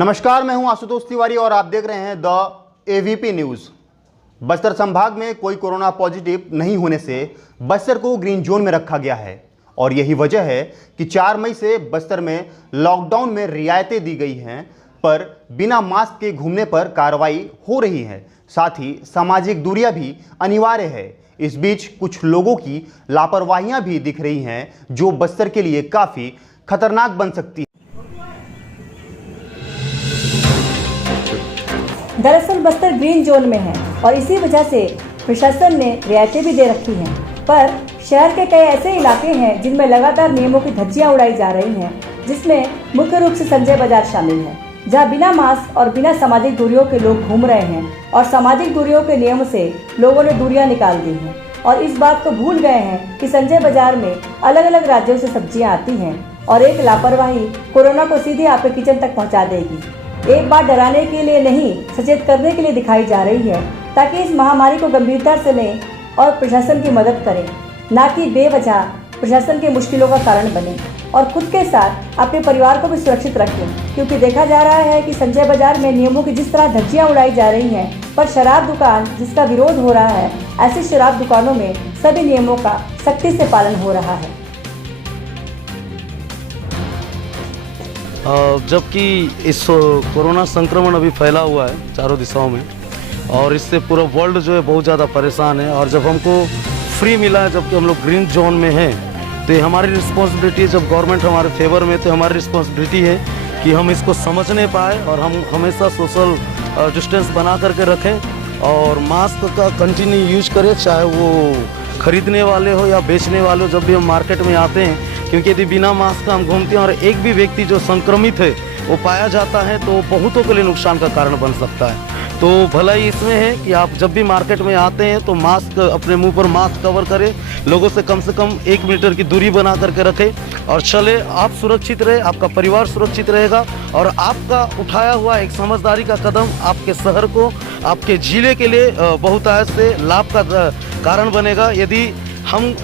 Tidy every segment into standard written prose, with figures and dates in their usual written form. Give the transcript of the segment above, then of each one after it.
नमस्कार, मैं हूं आशुतोष तिवारी और आप देख रहे हैं द एवीपी न्यूज। बस्तर संभाग में कोई कोरोना पॉजिटिव नहीं होने से बस्तर को ग्रीन जोन में रखा गया है और यही वजह है कि 4 मई से बस्तर में लॉकडाउन में रियायतें दी गई हैं, पर बिना मास्क के घूमने पर कार्रवाई हो रही है। साथ ही सामाजिक दूरियां भी अनिवार्य है। इस बीच कुछ लोगों की लापरवाहियां भी दिख रही हैं, जो बस्तर के लिए काफ़ी खतरनाक बन सकती है। दरअसल बस्तर ग्रीन जोन में है और इसी वजह से प्रशासन ने रियायतें भी दे रखी हैं, पर शहर के कई ऐसे इलाके हैं जिनमें लगातार नियमों की धज्जियां उड़ाई जा रही हैं, जिसमें मुख्य रूप से संजय बाजार शामिल है, जहां बिना मास्क और बिना सामाजिक दूरियों के लोग घूम रहे हैं और सामाजिक दूरियों के नियम से लोगों ने दूरियां निकाल दी हैं और इस बात को भूल गए हैं कि संजय बाजार में अलग अलग राज्यों से सब्जियां आती हैं और एक लापरवाही कोरोना को सीधे आपके किचन तक पहुँचा देगी। एक बात डराने के लिए नहीं, सचेत करने के लिए दिखाई जा रही है, ताकि इस महामारी को गंभीरता से लें और प्रशासन की मदद करें, ना कि बेवजह प्रशासन की मुश्किलों का कारण बने और खुद के साथ अपने परिवार को भी सुरक्षित रखें। क्योंकि देखा जा रहा है कि संजय बाजार में नियमों की जिस तरह धज्जियां उड़ाई जा रही हैं, पर शराब दुकान जिसका विरोध हो रहा है, ऐसी शराब दुकानों में सभी नियमों का सख्ती से पालन हो रहा है। जबकि इस कोरोना संक्रमण अभी फैला हुआ है चारों दिशाओं में और इससे पूरा वर्ल्ड जो है बहुत ज़्यादा परेशान है। और जब हमको फ्री मिला है, जबकि हम लोग ग्रीन जोन में हैं, तो ये हमारी रिस्पॉन्सिबिलिटी है। जब गवर्नमेंट हमारे फेवर में, तो हमारी रिस्पॉन्सिबिलिटी है कि हम इसको समझने पाए और हम हमेशा सोशल डिस्टेंस बना करके रखें और मास्क का कंटिन्यू यूज करें, चाहे वो खरीदने वाले हो या बेचने वाले हो। जब भी हम मार्केट में आते हैं, क्योंकि यदि बिना मास्क का हम घूमते हैं और एक भी व्यक्ति जो संक्रमित है वो पाया जाता है, तो बहुतों के लिए नुकसान का कारण बन सकता है। तो भलाई इसमें है कि आप जब भी मार्केट में आते हैं तो मास्क, अपने मुंह पर मास्क कवर करें, लोगों से कम 1 मीटर की दूरी बना करके रखें और चले। आप सुरक्षित रहे, आपका परिवार सुरक्षित रहेगा और आपका उठाया हुआ एक समझदारी का कदम आपके शहर को, आपके जिले के लिए बहुतायत से लाभ का कारण बनेगा। यदि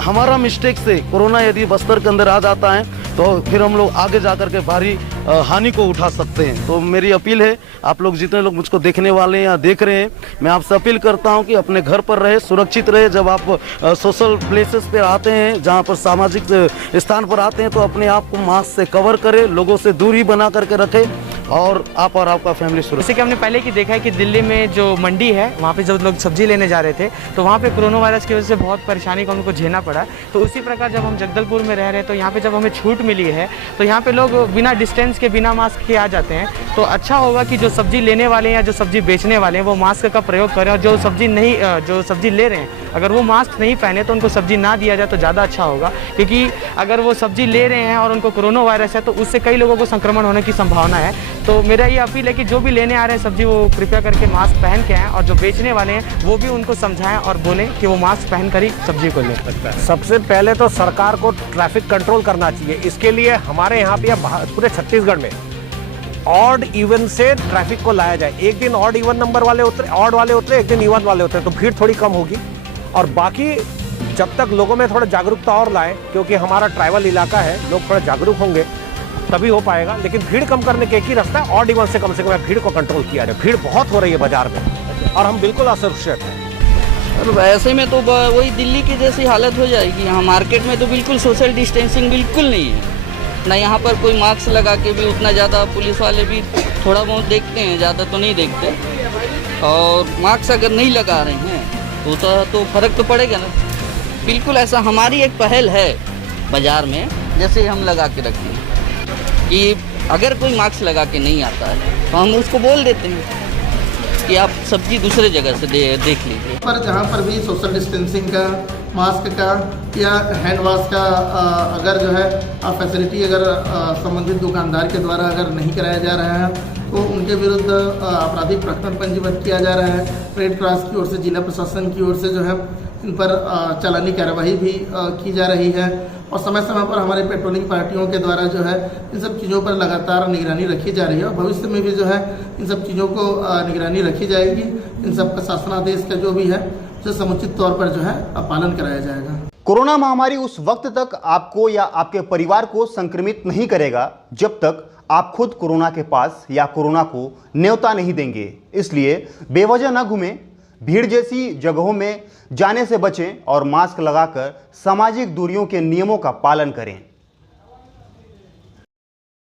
हमारा मिस्टेक से कोरोना यदि बस्तर के अंदर आ जाता है, तो फिर हम लोग आगे जाकर के भारी हानि को उठा सकते हैं। तो मेरी अपील है, आप लोग जितने लोग मुझको देखने वाले हैं या देख रहे हैं, मैं आपसे अपील करता हूं कि अपने घर पर रहे, सुरक्षित रहे। जब आप सोशल प्लेसेस पे आते हैं, जहां पर सामाजिक स्थान पर आते हैं, तो अपने आप को मास्क से कवर करें, लोगों से दूरी बना करके रखें और आप और आपका फैमिली सुरक्षित। जैसे कि हमने पहले की देखा है कि दिल्ली में जो मंडी है, वहाँ पे जब लोग सब्जी लेने जा रहे थे, तो वहाँ पे कोरोना वायरस की वजह से बहुत परेशानी का उनको झेलना पड़ा। तो उसी प्रकार जब हम जगदलपुर में रह रहे हैं, तो यहाँ पे जब हमें छूट मिली है, तो यहाँ पे लोग बिना डिस्टेंस के, बिना मास्क के आ जाते हैं। तो अच्छा होगा कि जो सब्जी लेने वाले हैं या जो सब्जी बेचने वाले हैं, वो मास्क का प्रयोग करें और जो सब्जी ले रहे हैं, अगर वो मास्क नहीं पहने तो उनको सब्जी ना दिया जाए तो ज़्यादा अच्छा होगा। क्योंकि अगर वो सब्जी ले रहे हैं और उनको कोरोना वायरस है, तो उससे कई लोगों को संक्रमण होने की संभावना है। तो मेरा ये अपील है कि जो भी लेने आ रहे हैं सब्जी, वो कृपया करके मास्क पहन के आएँ और जो बेचने वाले हैं वो भी उनको समझाएं और बोलें कि वो मास्क पहन कर ही सब्जी को ले सकता है। सबसे पहले तो सरकार को ट्रैफिक कंट्रोल करना चाहिए। इसके लिए हमारे यहाँ पे पूरे छत्तीसगढ़ में ऑड इवन से ट्रैफिक को लाया जाए। एक दिन ऑड इवन नंबर वाले उतरे, ऑड वाले उतरे, एक दिन इवन वाले उतरे, तो भीड़ थोड़ी कम होगी। और बाकी जब तक लोगों में थोड़ा जागरूकता और लाएं, क्योंकि हमारा ट्राइबल इलाका है, लोग थोड़ा जागरूक होंगे तभी हो पाएगा। लेकिन भीड़ कम करने का एक ही रास्ता है, ऑड इवन से कम भीड़ को कंट्रोल किया जाए। भीड़ बहुत हो रही है बाजार में और हम बिल्कुल असुरक्षित हैं। और ऐसे में तो वही दिल्ली की जैसी हालत हो जाएगी। यहाँ मार्केट में तो बिल्कुल सोशल डिस्टेंसिंग बिल्कुल नहीं है, ना यहाँ पर कोई मास्क लगा के भी उतना ज़्यादा, पुलिस वाले भी थोड़ा बहुत देखते हैं, ज़्यादा तो नहीं देखते। और मास्क अगर नहीं लगा रहे हैं तो फ़र्क तो पड़ेगा ना। बिल्कुल ऐसा हमारी एक पहल है बाज़ार में, जैसे हम लगा के रखते हैं कि अगर कोई मास्क लगा के नहीं आता है तो हम उसको बोल देते हैं कि आप सब्जी दूसरे जगह से देख लीजिए। पर जहाँ पर भी सोशल डिस्टेंसिंग का, मास्क का या हैंड वॉश का अगर जो है फैसिलिटी अगर संबंधित दुकानदार के द्वारा अगर नहीं कराया जा रहा है, तो उनके विरुद्ध आपराधिक प्रकरण पंजीबद्ध किया जा रहा है। रेड क्रॉस की ओर से, जिला प्रशासन की ओर से जो है इन पर चालानी कार्रवाई भी की जा रही है और समय समय पर हमारे पेट्रोलिंग पार्टियों के द्वारा जो है इन सब चीज़ों पर लगातार निगरानी रखी जा रही है और भविष्य में भी जो है इन सब चीज़ों को निगरानी रखी जाएगी। इन सब का शासनादेश का जो भी है उसे समुचित तौर पर जो है पालन कराया जाएगा। कोरोना महामारी उस वक्त तक आपको या आपके परिवार को संक्रमित नहीं करेगा जब तक आप खुद कोरोना के पास या कोरोना को न्योता नहीं देंगे, इसलिए बेवजह न घूमें, भीड़ जैसी जगहों में जाने से बचें और मास्क लगाकर सामाजिक दूरियों के नियमों का पालन करें।